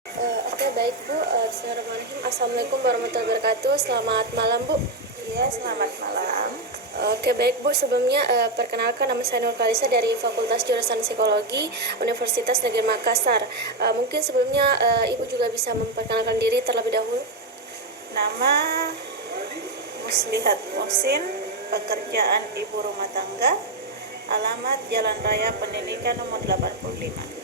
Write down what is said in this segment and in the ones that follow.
Oke, baik Bu. Bismillahirrahmanirrahim. Assalamualaikum warahmatullahi wabarakatuh. Selamat malam Bu. Iya, selamat malam. Oke, baik Bu. Sebelumnya perkenalkan, nama saya Nur Kalisa dari Fakultas Jurusan Psikologi Universitas Negeri Makassar. Mungkin sebelumnya Ibu juga bisa memperkenalkan diri terlebih dahulu. Nama Muslihat Muhsin, pekerjaan ibu rumah tangga, alamat Jalan Raya Pendidikan nomor 85.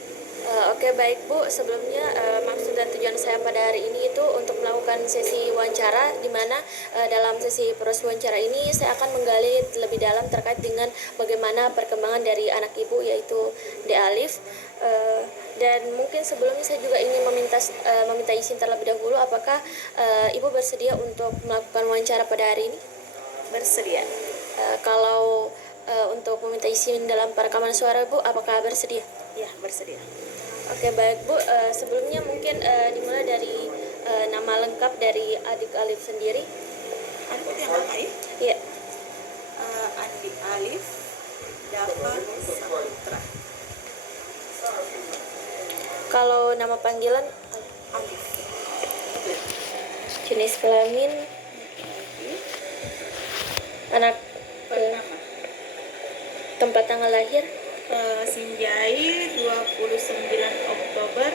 Oke, baik Bu. Sebelumnya maksud dan tujuan saya pada hari ini itu untuk melakukan sesi wawancara, di mana dalam sesi proses wawancara ini saya akan menggali lebih dalam terkait dengan bagaimana perkembangan dari anak Ibu, yaitu De Alif. Dan mungkin sebelumnya saya juga ingin meminta izin terlebih dahulu, apakah Ibu bersedia untuk melakukan wawancara pada hari ini? Bersedia. Kalau untuk meminta izin dalam perekaman suara Bu, apakah bersedia? Ya, bersedia. Oke, baik Bu. Sebelumnya mungkin dimulai dari nama lengkap dari adik Alif sendiri. Adik yang mana ya? Iya. Andi Alif Dava Saputra. Kalau nama panggilan Alif. jenis kelamin anak, Pertama, tempat tanggal lahir, Sinjai 29 Oktober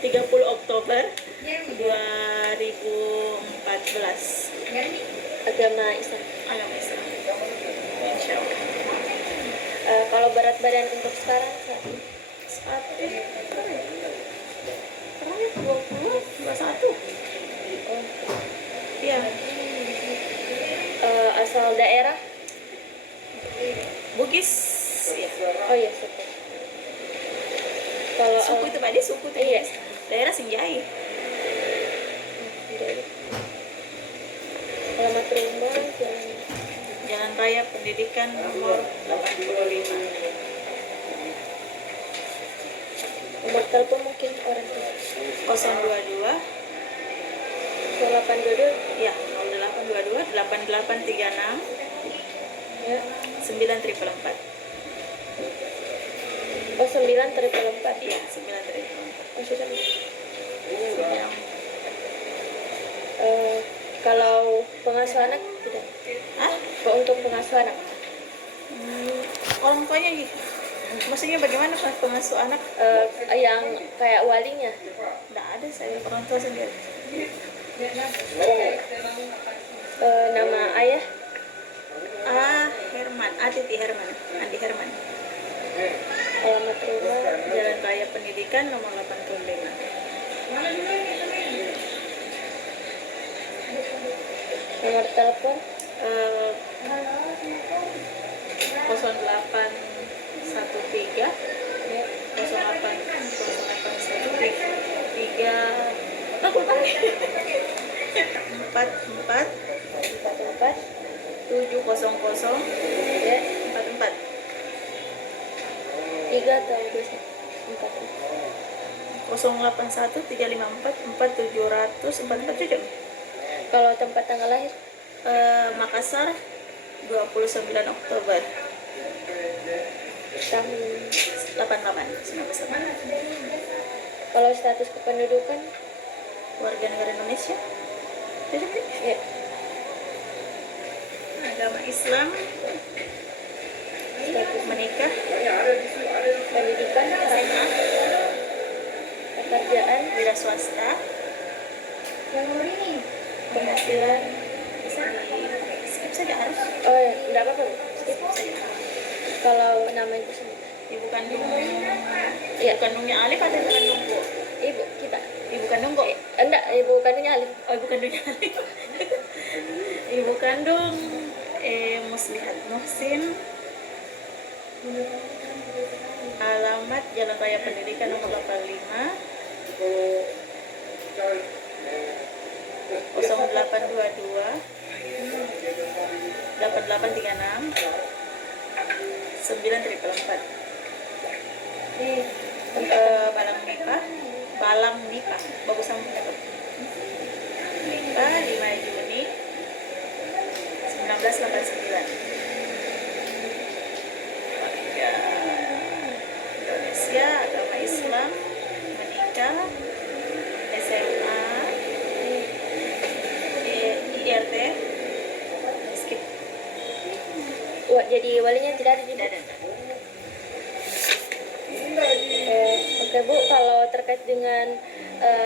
30 Oktober 2014. agama Islam. Agama Islam. Insya Allah. Kalau berat badan untuk sekarang Saat ini terakhir 20 21. Oh. Iya. Asal daerah? Bugis. Ya. Oh iya, suku. Kalau Suku itu Pak, dia suku tuh. Iya. Daerah Sinjai. Alamat rumah jalan. Jalan Raya Pendidikan nomor 85. Nomor telepon mungkin orang tua. 022 0822 ya 0822 8836 ya. 9444. Oh, 9 triple 4. Iya, 9444. Oh, susah. Kalau pengasuh anak tidak? Hah? Untuk pengasuh anak, Orang tuanya gitu. Maksudnya bagaimana pengasuh anak? yang kayak walinya? Nggak ada, saya orang tua sendiri. Nama ayah? Herman, Atiti Herman, Andi Herman. Alamat rumah? Jalan Raya Pendidikan nomor 85. Nomor telepon? 0813 aku lupa. 44 44 700 ya. 44. 3 atau 4? 081 354 4700 44 jujur. Kalau tempat tanggal lahir? Makassar 29 Oktober Tahun? 88 1988. Kalau status kependudukan? Warga negara Indonesia. Jujur, Ya. agama Islam, Status menikah, pendidikan? SMA, Pekerjaan? wira swasta, Penghasilan? bisa di skip saja harus. Oh ya, enggak apa-apa. Skip saja. Kalau nama ibu sendiri? Ibu kandung, Iya. ibu kandungnya Alif atau ibu kandung Bu? Ibu kita? Ibu kandung kok. Enggak, ibu kandungnya Alif. Oh, ibu kandungnya Alif. Ibu kandung Muslihat Muhsin, alamat Jalan Raya Pendidikan nomor 85, 0822 8836 9444. Balang Nipa, bagus sama punya Nipa 5 Juni 1989. Warga Indonesia, agama Islam, jadi walinya tidak ada di Tidak ada. Oke Bu, kalau terkait dengan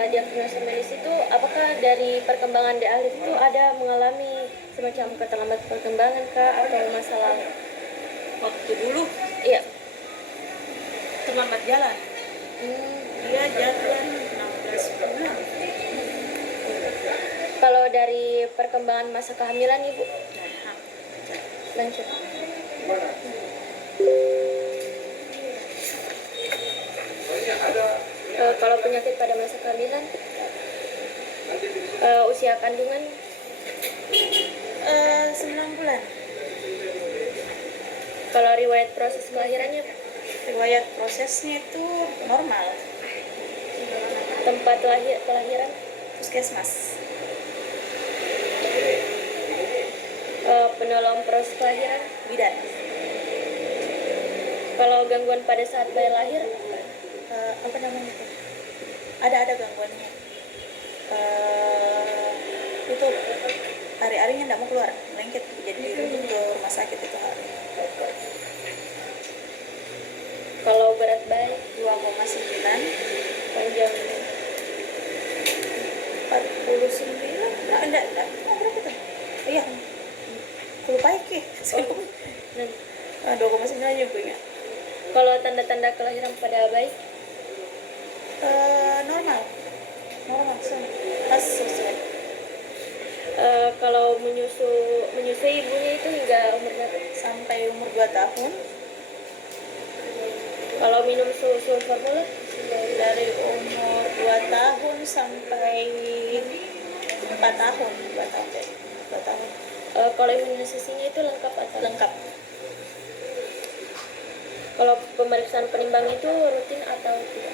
diagnosa medis itu, apakah dari perkembangan De Alif itu ada mengalami semacam keterlambatan perkembangan kah atau masalah? Waktu dulu Iya. terlambat jalan. Hmm. Dia jalan 16 bulan. Kalau dari perkembangan masa kehamilan Ibu, Nah, lanjut. Kalau penyakit pada masa kehamilan, usia kandungan, 9 bulan. kalau riwayat proses kelahirannya, Riwayat prosesnya itu normal. tempat kelahiran, Puskesmas. penolong proses kelahiran, Bidan. kalau gangguan pada saat bayi lahir, Apa namanya itu? Ada gangguannya. Itu hari-harinya tidak mau keluar, lengket, jadi dirujuk ke rumah sakit itu hari. kalau berat bayi, 2,9, panjang 49. Enggak, berapa tuh? Iya, lupa ya. dan 2,9 juga ingat. kalau tanda-tanda kelahiran pada bayi, Normal sama pas sesuai. kalau menyusui ibunya itu hingga umur berapa? Sampai umur 2 tahun. Kalau minum susu formula, Dari umur 2 tahun sampai 4 tahun. 2 tahun deh. 2 tahun kalau imunisasinya itu lengkap atau lengkap. Kalau pemeriksaan penimbang itu rutin atau tidak?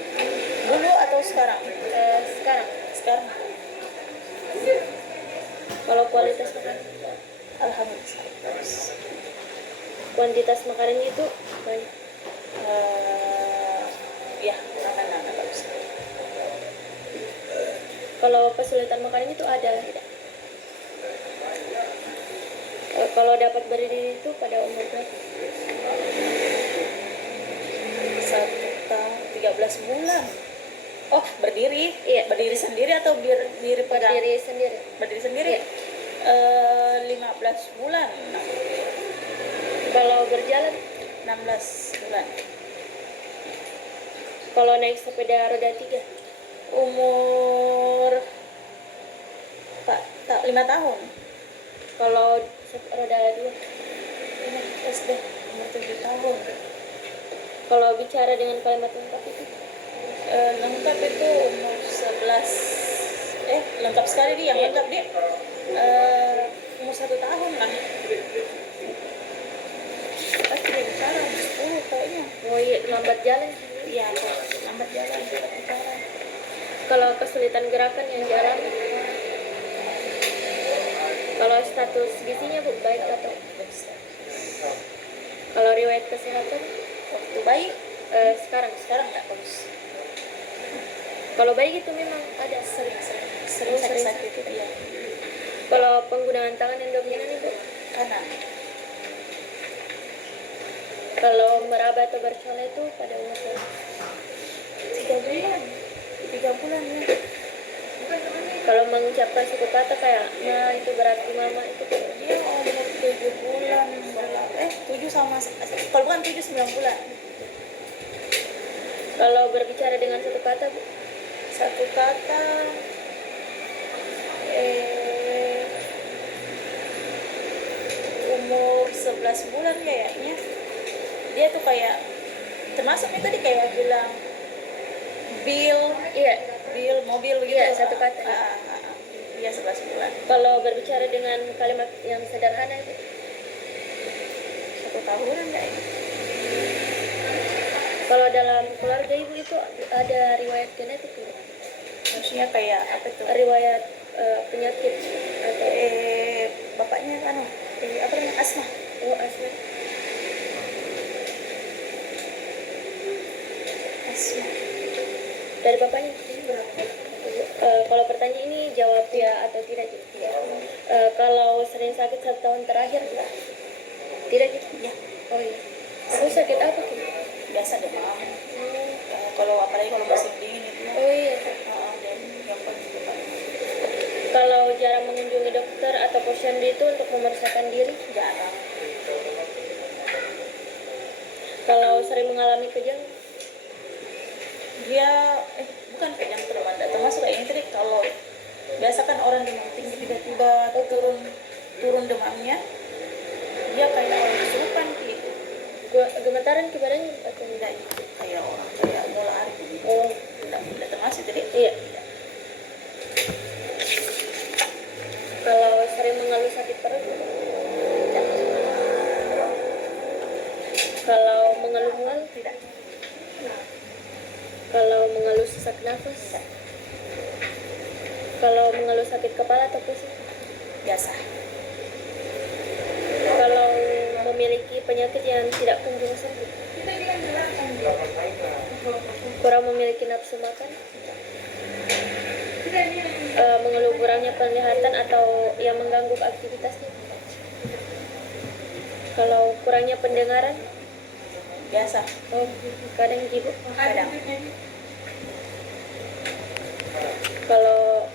Dulu atau sekarang? Sekarang. Sekarang Kalau kualitas makanan, alhamdulillah. kuantitas makanannya itu banyak. Ya, anak-anak bagus. Kalau kesulitan makanannya itu ada tidak? Kalau dapat berdiri itu pada umur berapa? 1 tahun 13 bulan. Oh, berdiri? Iya. Berdiri sendiri atau berdiri pegang? Berdiri sendiri. Berdiri sendiri? Iya. 15 bulan. Kalau berjalan, 16 bulan. kalau naik sepeda roda 3, Umur 5 tahun. kalau roda 2, Ini SD umur 7 tahun. kalau bicara dengan kalimat lengkap itu, Lengkap itu umur 11. Lengkap sekali dia, yang lengkap dia. Umur 1 tahun lah. Pasti dia bicara umur 10 kayaknya. oh iya, lambat jalan. Iya, lambat jalan, lambat bicara. Kalau kesulitan gerakan yang jarang, kalau status gizinya Bu baik atau kalau riwayat kesehatan Waktu bayi, sekarang sekarang nggak bagus. kalau bayi itu memang ada Sering Oh, sering sakit. Iya. kalau penggunaan tangan yang dominan itu Kanan. kalau meraba atau bercela itu pada umur berapa? 3 bulan. 3 bulan ya. Kalau mengucapkan suku kata kayak ma itu berarti mama itu Dia umur 7 bulan. 7 sama, kalau bukan 7, 9 bulan. kalau berbicara dengan satu kata Bu, Satu kata, umur 11 bulan kayaknya. Dia tuh kayak, termasuk nih tadi kayak bilang bil iya. mobil gitu. Iya, satu kata. Iya, 11 bulan. Kalau berbicara dengan kalimat yang sederhana itu 1 tahunan kayaknya. kalau dalam keluarga ibu itu ada riwayat genetik Bu? Maksudnya kayak apa tuh? Riwayat penyakit atau Bapaknya kan apa namanya, asma. asma. Asma. Dari bapaknya. Kalau pertanyaan ini jawab ya atau tidak gitu. Kalau sering sakit 1 tahun terakhir tidak gitu. Ya, Oh iya. Aku sakit apa tuh? Biasa demam. Kalau apalagi kalau musim dingin itu ya. Oh iya. Dan yang paling depan Kalau jarang mengunjungi dokter atau posyandu itu untuk memeriksakan diri. jarang. Kalau sering mengalami kejang, Dia bukan kayak yang terbanda, termasuk kayak ini tadi. Kalau biasa kan orang demam tinggi tiba-tiba turun demamnya, dia kayak orang kesurupan gitu. gemetaran ke badannya atau Tidak kayak orang kayak mau lari gitu. Oh Tidak termasuk tadi. iya. Kalau sering mengeluh sakit perut, kalau mengeluh mual, Tidak. kalau mengeluh sesak nafas, kalau mengeluh sakit kepala atau pusing, Biasa. kalau memiliki penyakit yang tidak kunjung sembuh, kurang memiliki nafsu makan, mengeluh kurangnya penglihatan atau yang mengganggu aktivitasnya, kalau kurangnya pendengaran, Biasa. oh kadang ibu, Kadang. kalau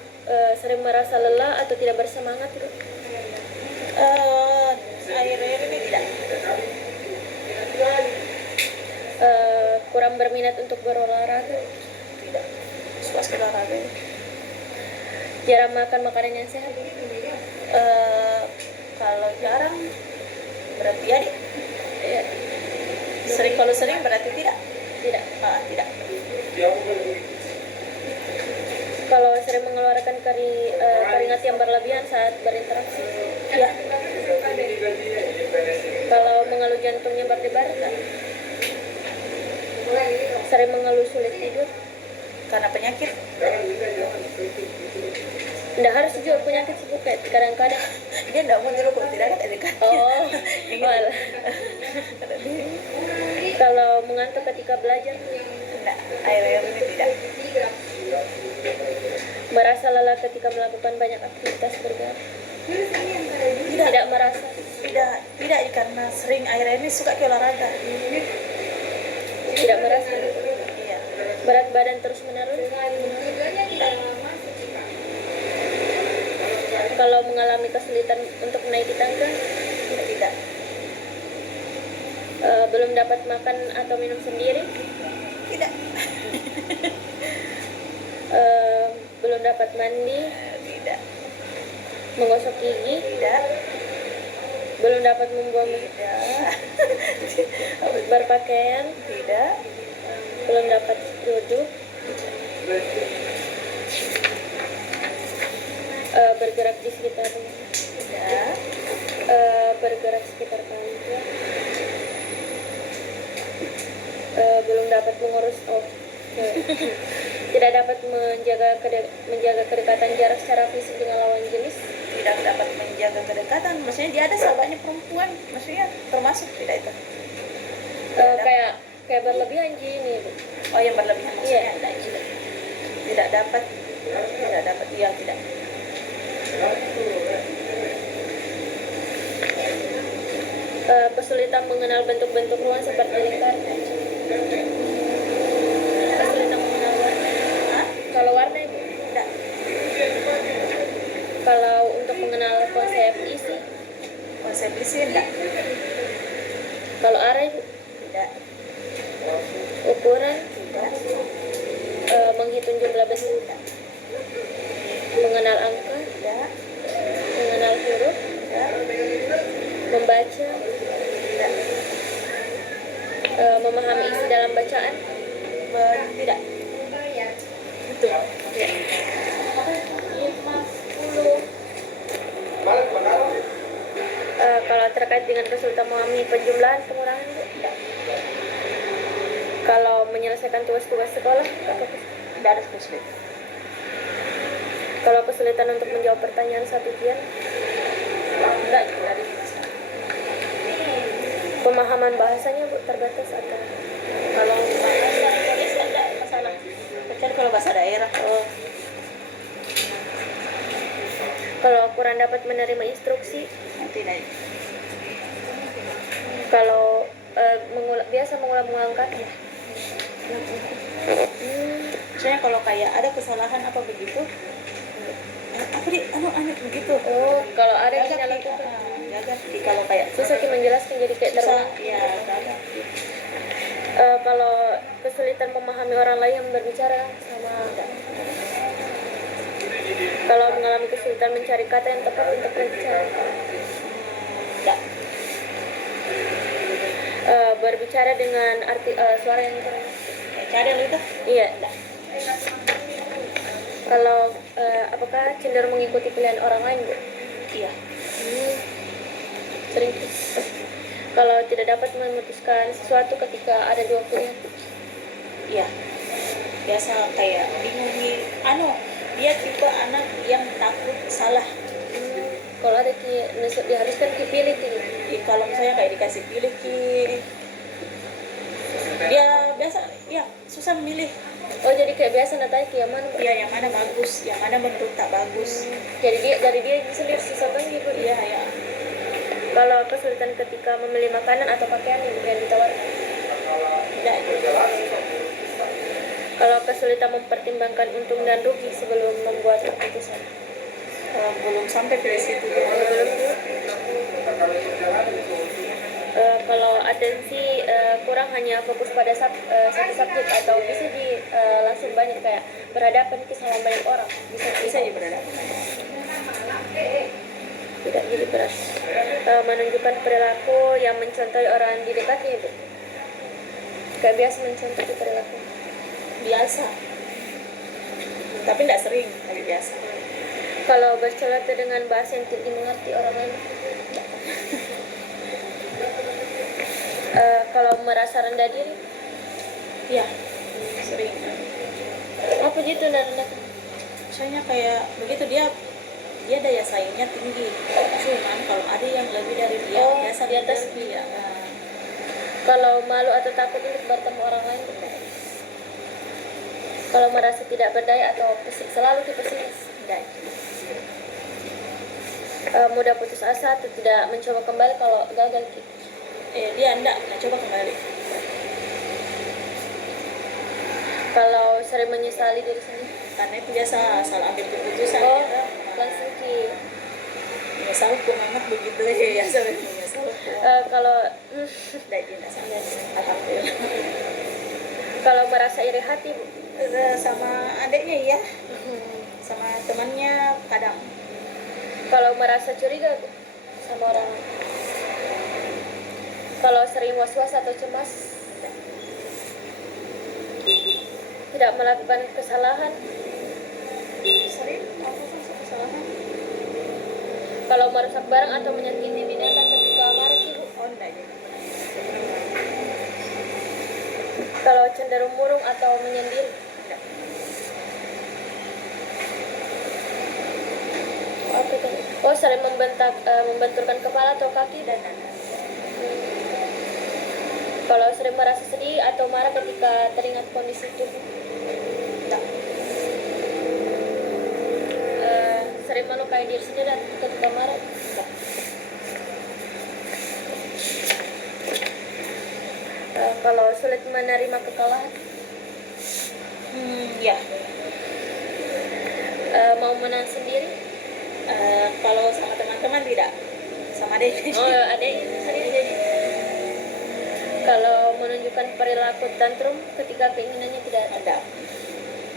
sering merasa lelah atau tidak bersemangat gitu. Air-air ini tidak. Kurang berminat untuk berolahraga, Tidak. Suka sekali olahraga. jarang makan makanan yang sehat, Kalau jarang berarti ya deh. ya, Kalau sering berarti tidak. tidak. Tidak. Kalau sering mengeluarkan keringat yang berlebihan saat berinteraksi, Ya. kalau mengeluh jantungnya berdebar, sering mengeluh sulit tidur, Karena penyakit. tidak harus juga penyakit sih Bu, kayak kadang-kadang. Dia tidak mau jeruk kalau tidak ada dekat. Oh, walah. Kalau mengantuk ketika belajar, Tidak. Air-air ini tidak. merasa lelah ketika melakukan banyak aktivitas bergerak, Tidak. tidak merasa, Tidak karena sering air ini suka ke olahraga. tidak merasa, Iya. berat badan terus menurun, kalau mengalami kesulitan untuk menaiki tangga, Tidak. belum dapat makan atau minum sendiri, Tidak. belum dapat mandi, Tidak. menggosok gigi, Tidak. belum dapat membuang Tidak. berpakaian, Tidak. belum dapat duduk, bergerak di sekitar rumah, Tidak. bergerak sekitar kantor, belum dapat mengurus tidak dapat menjaga kedekatan jarak secara fisik dengan lawan jenis, Tidak dapat menjaga kedekatan. Maksudnya dia ada sahabatnya perempuan. Maksudnya termasuk tidak itu. kayak berlebihan gini Bu. Oh, yang berlebihan maksudnya. Iya. Tidak dapat. Tidak dapat. Iya, tidak. Kesulitan mengenal bentuk-bentuk ruang seperti lingkar, kesulitan mengenal warna. Hah? Kalau warna Ibu, Tidak. kalau untuk mengenal konsep isi, Konsep isi tidak. kalau arah Ibu, Tidak. ukuran, Tidak. menghitung jumlah benda, mengenal angka, Tidak. mengenal huruf, Tidak. membaca, Tidak. memahami isi dalam bacaan. Tidak. Betul. Ya. 50. Kalau terkait dengan kesulitan memahami penjumlahan pengurangan Bu? Kalau menyelesaikan tugas-tugas sekolah, Tidak ada kesulitan. kalau kesulitan untuk menjawab pertanyaan saat ujian, Enggak, tidak ada masalah. pemahaman bahasanya Bu terbatas atau Kalau bahasa Indonesia tidak masalah. Kecuali kalau bahasa daerah. kalau kurang dapat menerima instruksi, Tidak. kalau biasa mengulang-ulang kata. Misalnya kalau kayak ada kesalahan apa begitu, apa di anu begitu. Oh, kalau ada Gagap kita Ki, lakukan. gagap Ki. Kalau kayak Susah Ki menjelaskan jadi kayak susah, terulang. ya gagap Ki. Kalau kesulitan memahami orang lain yang berbicara sama, kalau mengalami kesulitan mencari kata yang tepat untuk berbicara, Enggak. berbicara dengan suara yang keras. Cari yang itu? Iya. Enggak. Kalau apakah cenderung mengikuti pilihan orang lain, Bu? Iya. Sering. Kalau tidak dapat memutuskan sesuatu ketika ada dua pilihan. Iya. Biasa kayak bingung nih. Dia tipe anak yang takut salah. Kalau ada diharuskan dipilih Ki. Kalau misalnya kayak dikasih pilih Ki, dia biasa ya susah memilih. Oh, jadi kayak biasa natanya Ki yang mana? Iya, yang mana bagus, yang mana menurut tak bagus. Jadi dia sendiri susah banget, Bu. Iya, ya. Kalau kesulitan ketika memilih makanan atau pakaian yang ditawarkan. Enggak. Kalau kesulitan mempertimbangkan untung dan rugi sebelum membuat keputusan. Belum sampai ke situ. Belum Bu. Kalau atensi kurang hanya fokus pada satu subjek atau bisa langsung banyak kayak berhadapan sama banyak orang Bisa ya berhadapan. tidak jadi berat. Menunjukkan perilaku yang mencontohi orang di dekatnya, Bu. Kayak biasa mencontohi perilaku. Biasa. Tapi tidak sering, tapi biasa. Kalau bercerita dengan bahasa yang tidak dimengerti orang lain. Kalau merasa rendah diri, Iya. Sering. apa gitu rendah? Misalnya kayak begitu dia daya saingnya tinggi. Cuman kalau ada yang lebih dari dia, biasa di atas dia. Kalau malu atau takut untuk bertemu orang lain, kalau merasa tidak berdaya atau selalu pesimis, Enggak. mudah putus asa atau tidak mencoba kembali kalau gagal. Dia enggak coba kembali. Kalau sering menyesali diri sendiri, Karena itu biasa salah ambil keputusan. langsung Ki. Menyesal banget begitu ya, sampai menyesal. Kalau Tidak sama. Alhamdulillah. kalau merasa iri hati, Bu. Sama adiknya ya, sama temannya kadang. Kalau merasa curiga, Bu, sama orang. Kalau sering was-was atau cemas, tidak melakukan kesalahan. Sering melakukan kesalahan. Kalau merusak barang atau menyakiti binatang ketika marah, Bu. Enggak ya. Kalau cenderung murung atau menyendiri. Apa tadi? Oh, sering membenturkan kepala atau kaki dan kalau sering merasa sedih atau marah ketika teringat kondisi tubuh. Sering melukai diri sendiri ketika marah. Kalau sulit menerima kekalahan. Ya. Mau menang sendiri. Kalau sama teman-teman tidak, sama adik. Oh, ada sendiri jadi. Kalau menunjukkan perilaku tantrum ketika keinginannya tidak Ada.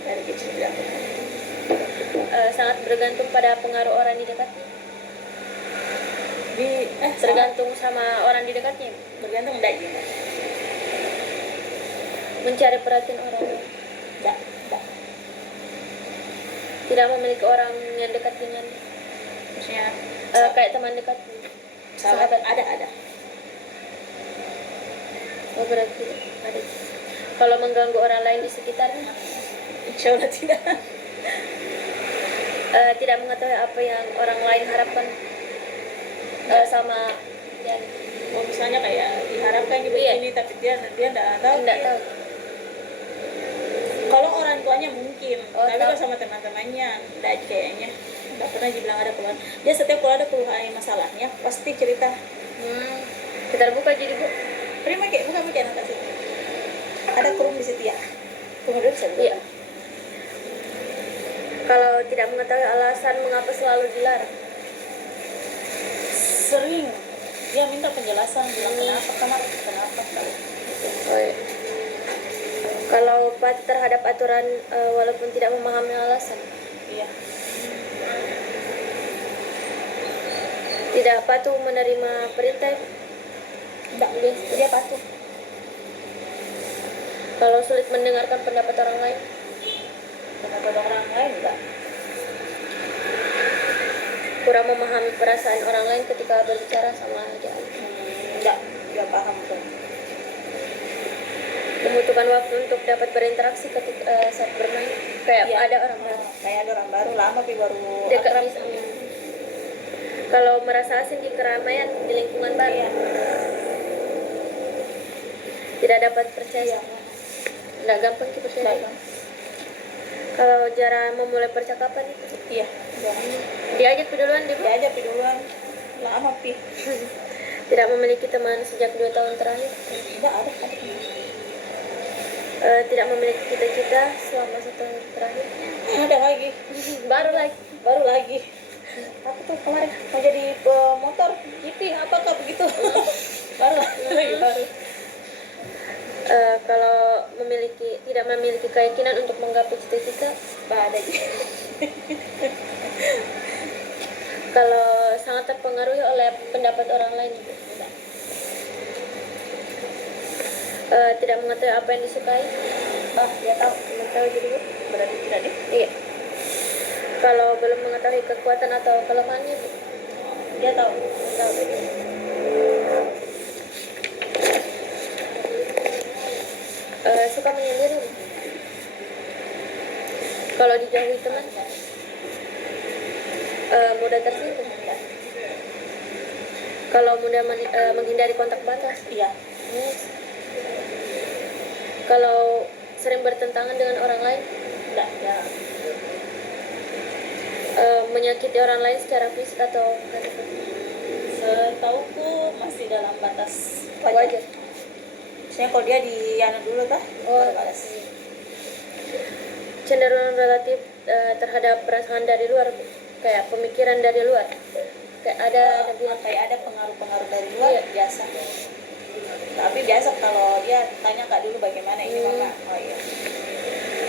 Dari kecil tidak. sangat bergantung pada pengaruh orang di dekatnya. Tergantung sama orang di dekatnya. Bergantung enggak gitu. Mencari perhatian orang. Enggak. Tidak memiliki orang yang dekat dengan Maksudnya kayak teman dekat. sahabat ada. Oh, berarti ada. Kalau mengganggu orang lain di sekitarnya, Insya Allah tidak. tidak mengetahui apa yang orang lain harapkan sama yang Misalnya kayak diharapkan gitu Iya. ini, tapi dia enggak tahu. tidak tahu. Kalau orang tuanya mungkin, tapi tahu. kalau sama teman-temannya enggak kayaknya. Enggak pernah dibilang ada keluhan. Dia setiap kalau ada keluhan masalahnya pasti cerita. Kita buka jadi, Bu. Prima kayak bukan kayak anak situ. Ada kurung di situ ya. Tunggu dulu saya Iya. buka. Kalau tidak mengetahui alasan mengapa selalu dilarang. Sering dia minta penjelasan bilang kenapa kalau gitu. Oh, iya. Kalau patuh terhadap aturan walaupun tidak memahami alasan. Iya. Tidak patuh menerima perintah. Enggak, dia patuh. Kalau sulit mendengarkan pendapat orang lain. Kenapa orang lain enggak? Kurang memahami perasaan orang lain ketika berbicara sama aja. Enggak, dia paham tuh. Membutuhkan waktu untuk dapat berinteraksi ketika saat bermain. Kayak Iya. ada orang baru. Kayak ada orang baru lama tapi baru Dekat akrab. misalnya. Kalau merasa asing di keramaian di lingkungan baru. Iya. Tidak dapat percaya. Iya. Nggak gampang kita percaya. Baik. Kalau jarang memulai percakapan, Iya. diajak duluan dia Dia aja duluan. Lama pi. tidak memiliki teman sejak 2 tahun terakhir. Enggak ada. Tidak memiliki cita-cita selama 1 tahun terakhir. Ada lagi. Baru lagi. Aku tuh kemarin mau jadi motor GP apakah begitu? baru. Kalau tidak memiliki keyakinan untuk menggapai cita-cita, Ada. kalau sangat terpengaruhi oleh pendapat orang lain, tidak mengetahui apa yang disukai, Dia tahu. mengetahui diri. Berarti tidak deh. Iya. Kalau belum mengetahui kekuatan atau kelemahannya, Dia tahu. tahu. Suka menyendiri. Kalau dijauhi teman, mudah tersinggung. Kalau mudah menghindari kontak batas. Iya. Kalau sering bertentangan dengan orang lain, Enggak, jarang. menyakiti orang lain secara fisik atau Setauku masih dalam batas wajar. Maksudnya kalau dia di dulu tah, Oh, balas. Cenderung relatif terhadap perasaan dari luar, kayak pemikiran dari luar, kayak ada bilang Kayak ada pengaruh-pengaruh dari luar Iya. biasa. Tapi biasa kalau dia tanya kak dulu bagaimana ini mama. Oh iya.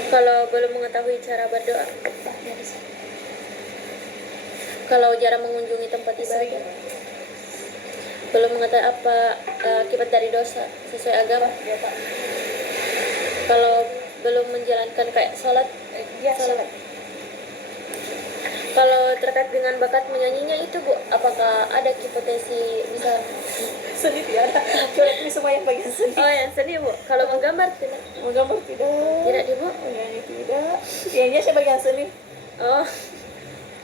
kalau belum mengetahui cara berdoa, Dia bisa. kalau jarang mengunjungi tempat ibadah, belum mengetahui apa akibat dari dosa sesuai agama, Dia tak. kalau belum menjalankan kayak sholat. Dia salat. Kalau terkait dengan bakat menyanyinya itu Bu, apakah ada potensi bisa? Seni tidak ada. Coba ini semua yang bagian seni. Oh yang seni Bu, kalau menggambar tidak? Menggambar tidak. Tidak di Bu? Menyanyi tidak. Yang saya bagian seni. Oh,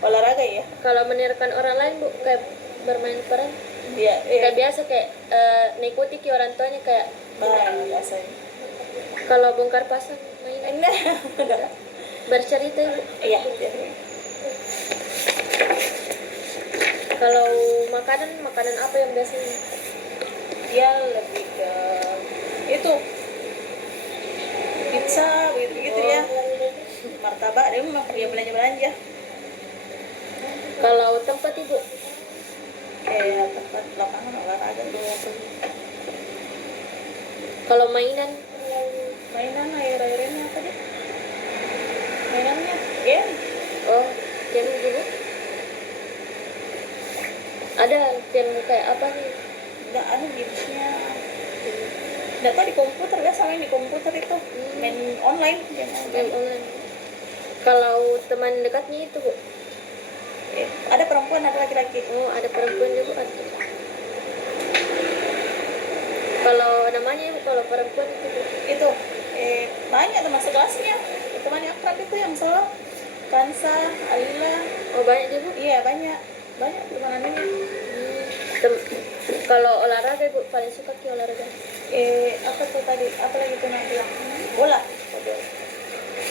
Olahraga ya. kalau menerikan orang lain Bu, kayak bermain peran? Dia Kayak biasa kayak ngikuti ke orang tuanya kayak biasanya. kalau bongkar pasang mainan, Enggak. bercerita Ibu. Iya. Kalau makanan apa yang biasanya? Dia lebih ke itu pizza gitu ya, martabak. Dia memang pergi belanja Kalau tempat Ibu, kayak tempat lapangan olahraga tuh. kalau mainan, air-airnya apa deh mainannya game. oh game Ibu. Ada game kayak apa nih? Enggak ada gamesnya. Enggak tahu di komputer ya, sama di komputer itu main online game Game online. Kalau teman dekatnya itu Bu, ada perempuan ada laki-laki. oh ada perempuan juga ada. Kalau namanya Ibu, kalau perempuan itu Bu. Itu banyak teman sekelasnya, temannya akrab itu yang solo Kansa, Alila. Oh banyak juga. Iya banyak teman ini. Kalau olahraga Ibu paling suka ke olahraga. Apa tuh tadi, apa lagi tuh nanti yang bola.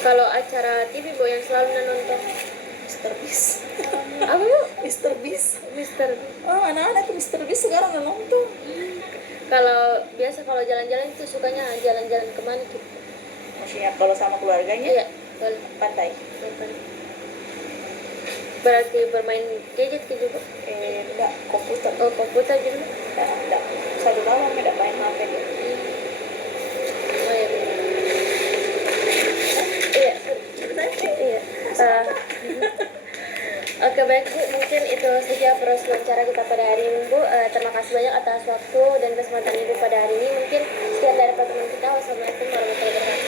Kalau acara TV Bu yang selalu nonton Mr. Beast. apa Bu? Mr. Beast. Mister. Oh anak-anak tuh Mr. Beast sekarang udah nonton. Kalau biasa kalau jalan-jalan itu sukanya jalan-jalan kemana gitu? Maksudnya kalau sama keluarganya Iya, kalau pantai. berarti bermain gadget gitu Bu? Enggak, komputer. Oh, komputer gitu? Enggak. Satu tahun enggak main HP dia. Oh iya. Iya, iya. Eh, Oke baik Bu, mungkin itu saja proses wawancara kita pada hari ini Bu. Terima kasih banyak atas waktu dan kesempatan Ibu pada hari ini. Mungkin sekian dari pertemuan kita. Wassalamualaikum warahmatullahi wabarakatuh.